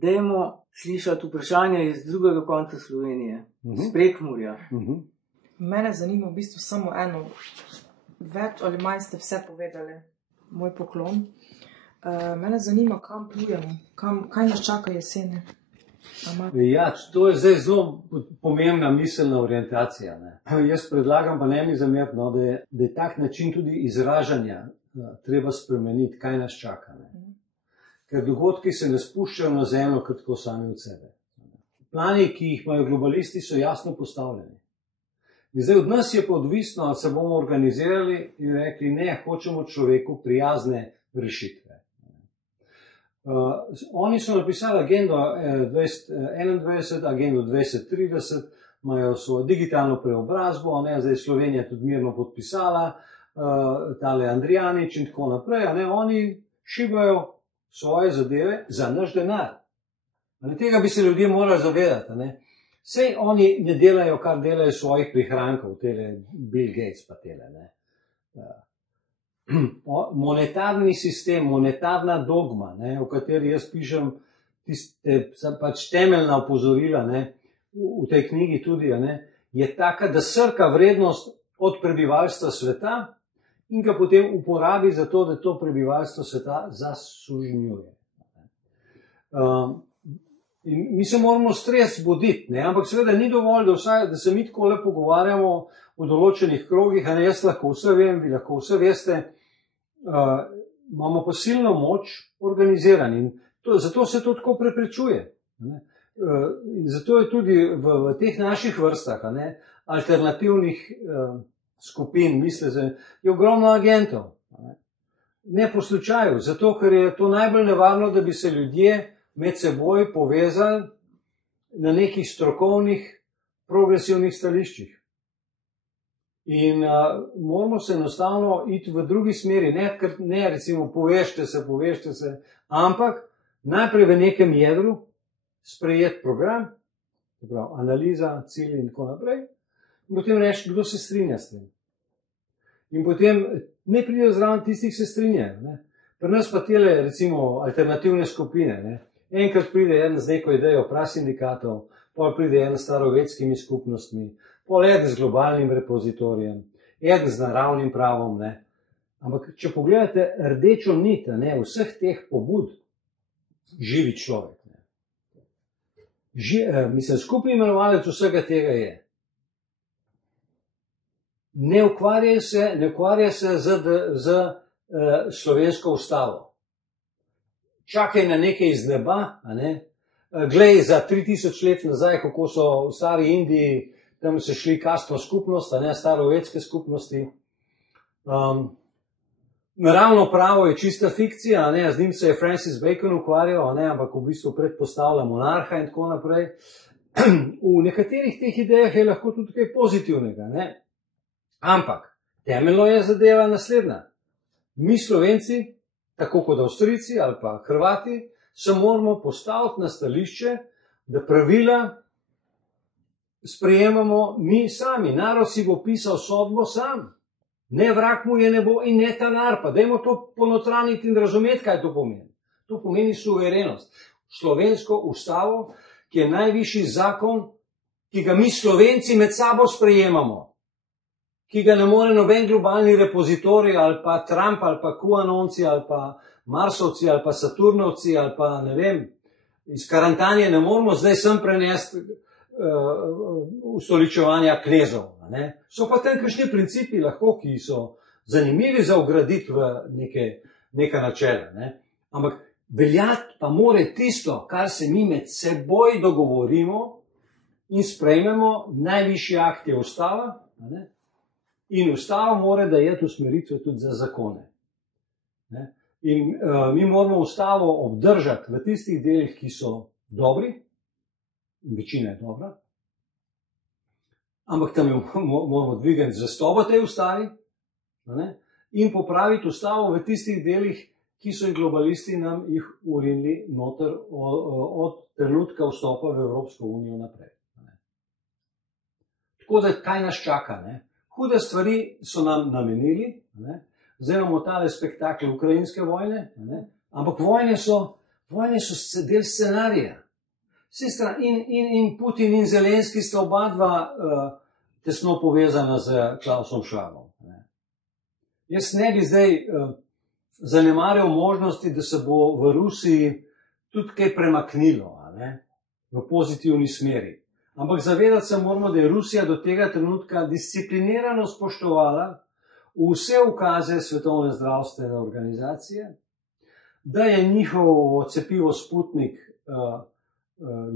Dajmo slišati vprašanje iz drugega konca Slovenije, iz Prekmurja. Mene zanima v bistvu samo eno. Več ali manj ste vse povedali. Moj poklon. Mene zanima, kam plujemo, kaj nas čaka jeseni. Ja, to je zdaj zelo pomembna miselna orientacija. Ne? Jaz predlagam, pa ne mi zameriti, no, da je tak način tudi izražanja treba spremeniti, kaj nas čaka. Ne? Ker dogodki se ne spuščajo na zemljo, kot tako sami od sebe. Plani, ki jih imajo globalisti, so jasno postavljeni. In zdaj od nas je pa odvisno, ali se bomo organizirali in rekli, ne, hočemo človeku prijazne rešitve. Oni so napisali agendo 2021, agendo 2030, imajo svojo digitalno preobrazbo, zdaj Slovenija tudi mirno podpisala, tale Andrijanič in tako naprej. Oni šibajo svoje zadeve za naš denar. Tega bi se ljudje morali zavedati. Sej oni ne delajo, kar delajo svojih prihrankov, tele Bill Gates pa tele. Monetarni sistem, monetarna dogma, o kateri jaz pišem tiste pač temeljna opozorila v tej knjigi tudi, je taka, da srka vrednost od prebivalstva sveta in ga potem uporabi za to, da to prebivalstvo sveta zasužnjuje. In mi se moramo stres zbuditi, ampak seveda ni dovolj, da se mi tako le pogovarjamo v določenih krogih, jaz lahko vse vem, vi lahko vse veste, imamo pa silno moč organiziran in zato se to tako preprečuje. In zato je tudi v teh naših vrstah alternativnih skupin, je ogromno agentov. Ne po slučaju, zato ker je to najbolj nevarno, da bi se ljudje med seboj povezali na nekih strokovnih, progresivnih stališčih. In moramo se enostavno iti v drugi smeri, ne recimo povežte se, ampak najprej v nekem jedru sprejeti program, analiza, cilji in tako naprej, in potem reči, kdo se strinja s tem. In potem ne pridejo zraven tistih, se strinjajo. Pri nas pa tele, recimo, alternativne skupine, enkrat pride en z neko idejo prasindikatov, pol pride en s starovedskimi skupnostmi, pol eden z globalnim repozitorijem, eden z naravnim pravom. Ampak, če pogledate rdečo nit vseh teh pobud, živi človek. Skupni imenovalec vsega tega je. Ne ukvarja se z slovensko ustavo. Čakaj na nekaj iz neba, glej za 3000 let nazaj, kako so v stari Indiji, tam se šli kastno skupnost, starovedske skupnosti. Naravno pravo je čista fikcija, z njim se je Francis Bacon ukvarjal, ampak v bistvu predpostavlja monarha in tako naprej. V nekaterih teh idejah je lahko tudi kaj pozitivnega, ampak temeljno je zadeva naslednja. Mi Slovenci, tako kot Avstrijci ali pa Hrvati, se moramo postaviti na stališče, da pravila sprejemamo mi sami. Narod si bo pisal sodbo sam. Ne vrag mu je nebo in ne tanar, pa dajmo to ponotraniti in razumeti, kaj to pomeni. To pomeni suverenost. Slovensko ustavo, ki je najvišji zakon, ki ga mi Slovenci med sabo sprejemamo, ki ga ne more noben globalni repozitorij ali pa Trump ali pa QAnonci ali pa Marsovci ali pa Saturnovci ali pa ne vem, iz Karantanje ne moramo zdaj sem prenesti ustoličevanja knezov. So pa tam kakšni principi lahko, ki so zanimivi za vgraditi v neka načela. Ampak veljati pa more tisto, kar se mi med seboj dogovorimo in sprejmemo, najvišji akt je ustava, in ustava mora dajeti usmeritve tudi za zakone. In mi moramo ustavo obdržati v tistih delih, ki so dobri, večina je dobra, ampak tam moramo dvigati zastobo tej ustavi in popraviti ustavo v tistih delih, ki so jih globalisti nam jih urinili noter od trenutka vstopa v Evropsko unijo naprej. Tako da, kaj nas čaka? Hude stvari so nam namenili, zdaj imamo tale spektakl ukrajinske vojne, ampak vojne so Vojne so del scenarija. In Putin in Zelenski sta oba dva tesno povezana z Klausom Schwabom. Jaz ne bi zdaj zanemarjal možnosti, da se bo v Rusiji tudi kaj premaknilo, v pozitivni smeri. Ampak zavedati se moramo, da je Rusija do tega trenutka disciplinirano spoštovala vse ukaze Svetovne zdravstvene organizacije, da je njihovo cepivo Sputnik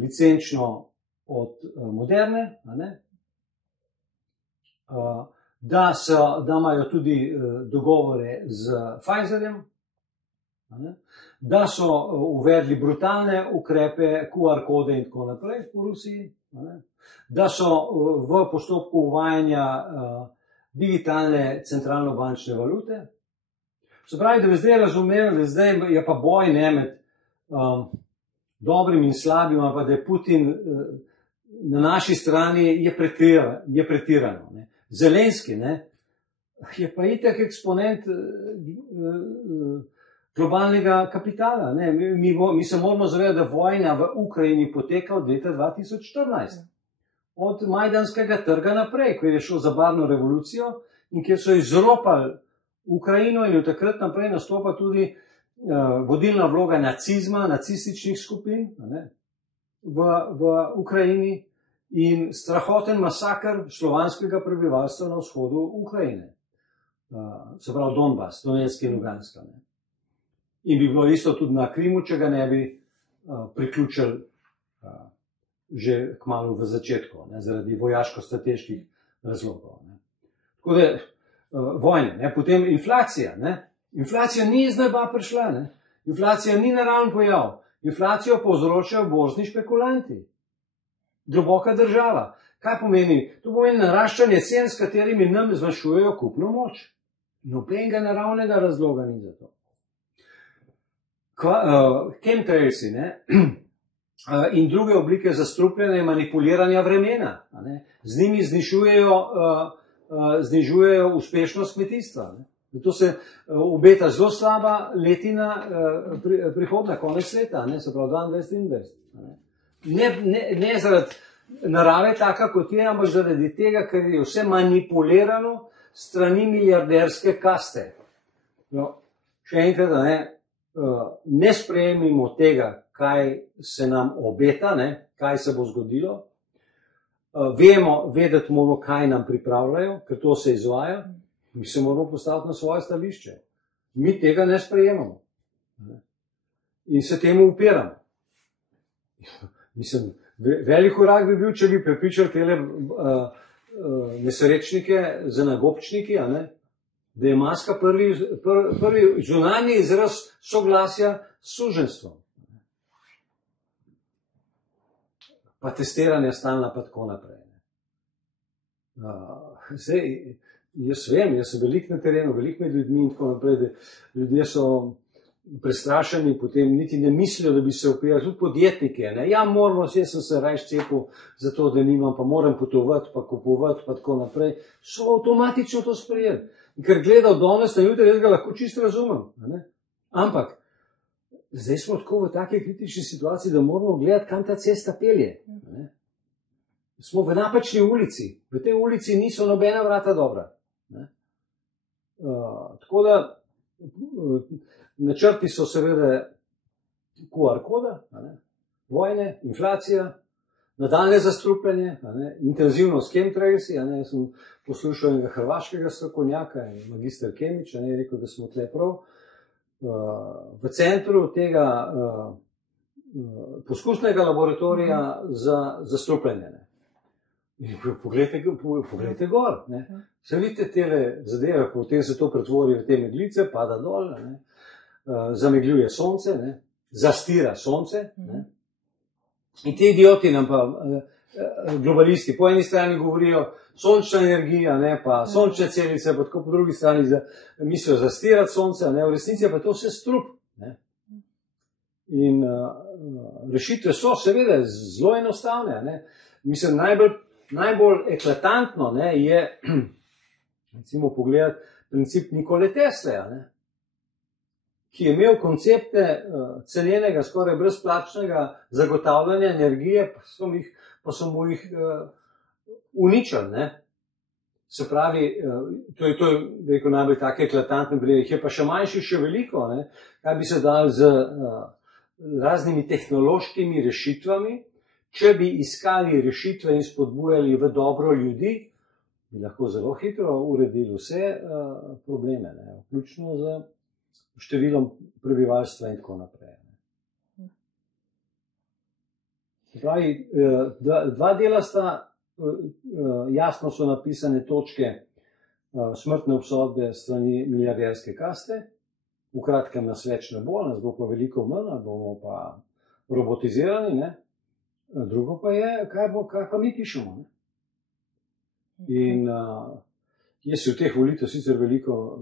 licenčno od Moderne, da imajo tudi dogovore z Pfizerjem, da so uvedli brutalne ukrepe, QR kode in tako naprej v Rusiji, da so v postopku uvajanja digitalne centralno-bančne valute. Se pravi, da bi zdaj razumeli, da zdaj je pa boj med dobrim in slabim, pa da je Putin na naši strani je pretirano. Zelenski je pa itak eksponent globalnega kapitala. Mi se moramo zavedati, da vojna v Ukrajini poteka od leta 2014. Od Majdanskega trga naprej, ko je šlo za barvno revolucijo in kjer so izropali Ukrajino in od takrat naprej nastopa tudi vodilna vloga nacizma, nacističnih skupin v Ukrajini in strahoten masakr slovanskega prebivalstva na vzhodu Ukrajine. Se pravi Donbas, Donetsk in Lugansk. In bi bilo isto tudi na Krimu, če ga ne bi priključili že kmalu v začetku, zaradi vojaško-strateških razlogov. Tako da vojne, potem inflacija. Inflacija ni iz neba prišla, inflacija ni naraven pojav, inflacijo povzročajo borzni špekulanti. Globoka država. Kaj pomeni? To pomeni naraščanje cen, s katerimi nam zmanjšujejo kupno moč. Nobenega naravnega razloga ni za to. Chemtrailsi in druge oblike zastrupljanja in manipuliranja vremena. Z njimi znižujejo uspešnost kmetijstva. To se obeta zelo slaba letina prihodna, konec leta, se pravi 2022. Ne zaradi narave taka, kot je, ampak zaradi tega, ker je vse manipulirano strani milijarderske kaste. Še enkrat, ne sprejemimo tega, kaj se nam obeta, kaj se bo zgodilo. Vedeti moramo, kaj nam pripravljajo, ker to se izvaja. Mi se moramo postaviti na svoje stališče. Mi tega ne sprejemamo. In se temu upiramo. Mislim, velik korak bi bil, če bi prepričali tele nesrečnike z nagobčniki, da je maska prvi zunanji izraz soglasja s suženjstvom. Pa testiranje stalna, pa tako naprej. Jaz vem, jaz sem velik na terenu, velik med ljudmi in tako naprej, da ljudje so prestrašeni, potem niti ne mislijo, da bi se upirali, tudi podjetnike. Ja, moramo, jaz sem se rajš cepil zato, da nimam, pa moram potovati, pa kupovati, pa tako naprej. So avtomatično to sprejeli. In ker gledal danes na jutri, jaz ga lahko čisto razumem. Ampak, zdaj smo tako v taki kritični situaciji, da moramo gledati, kam ta cesta pelje. Smo v napačni ulici. V tej ulici niso nobena vrata dobra. Tako da, načrti so seveda QR koda, vojne, inflacija, nadaljne zastrupljanje, intenzivno s chemtrailsi. Jaz sem poslušal enega hrvaškega strokovnjaka, magister Kemič, je rekel, da smo tle prav v centru tega poskusnega laboratorija za zastrupljanje. Poglejte gor. Se vidite tele zadeve, potem se to pretvori v te meglice, pada dol, zamegljuje sonce, zastira sonce. In ti idioti nam pa, globalisti, po eni strani govorijo sončna energija, pa sončne celice, pa tako po drugi strani mislijo zastirati sonce, v resnici pa to vse strup. In rešitve so seveda zelo enostavne. Mislim, najbolj eklatantno je, recimo, pogledati princip Nikole Tesle, ki je imel koncepte cenenega, skoraj brezplačnega zagotavljanja energije, pa so mu jih uničili. Ne? Se pravi, to je rekel, najbolj take eklatantne primere, je pa še manjši, še veliko, ne? Kaj bi se dal z raznimi tehnološkimi rešitvami, če bi iskali rešitve in spodbujali v dobro ljudi, bi lahko zelo hitro uredili vse probleme, ne? Vključno z številom prebivalstva in tako naprej. Ne? Se pravi, dva dela sta, jasno so napisane točke smrtne obsodbe strani milijarderske kaste, v kratkem nas več ne bo, nas bo pa veliko manj, bomo pa robotizirani, ne? Drugo pa je, kaj pa mi pišemo. Ne? In jaz si v teh volitev sicer veliko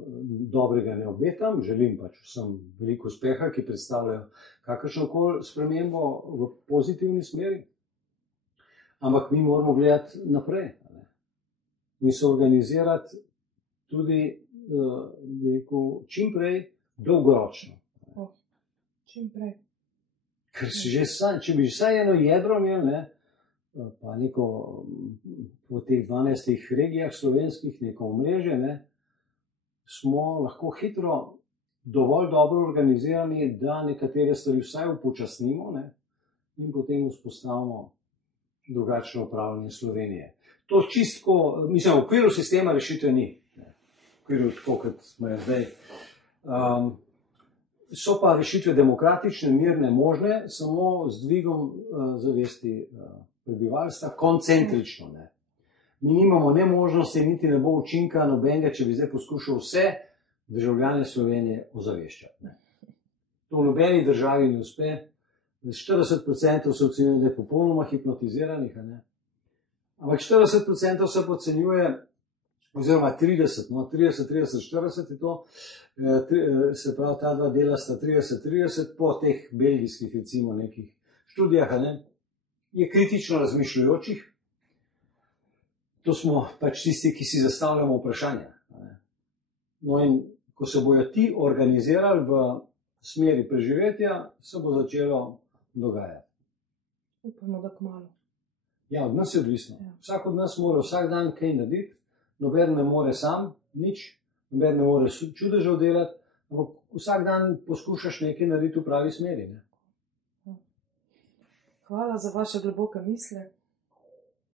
dobrega ne obetam, želim pač vsem veliko uspeha, ki predstavljajo kakršnokoli spremembo v pozitivni smeri, ampak mi moramo gledati naprej, ne? In se organizirati tudi čim prej dolgoročno. Čim prej. Ker če bi vsaj eno jedro imeli, ne, pa neko v teh 12 regijah slovenskih, neko omrežje, ne, smo lahko hitro dovolj dobro organizirani, da nekatere stvari vsaj upočasnimo, ne, in potem vzpostavimo drugačno upravljanje Slovenije. To čistko, mislim, v okviru sistema rešitve ni. Ne, v okviru tako, kot smo je zdaj. So pa rešitve demokratične, mirne, možne, samo z dvigom zavesti prebivalstva, koncentrično. Ne. Mi nimamo ne možnosti, niti ne bo učinka nobenega, če bi zdaj poskušal vse državljane Slovenije ozaveščati. Ne. To v nobeni državi ne uspe. 40% se ocenjuje, da je popolnoma hipnotiziranih, ne. Ampak 40% se podcenjuje, oziroma 30, 40 je to, se pravi, ta dva dela sta 30, po teh belgijskih, recimo, nekih študijah, ne, je kritično razmišljajočih. To smo pač tisti, ki si zastavljamo vprašanja. Ne. No in ko se bojo ti organizirali v smeri preživetja, se bo začelo dogajati. Upamo, da kmalu. Ja, od nas je odvisno. Vsak od nas mora vsak dan kaj narediti, noben ne more sam nič, noben ne more čudežev delati, ampak vsak dan poskušaš nekaj narediti v pravi smeri. Ne? Hvala za vaše globoke misli.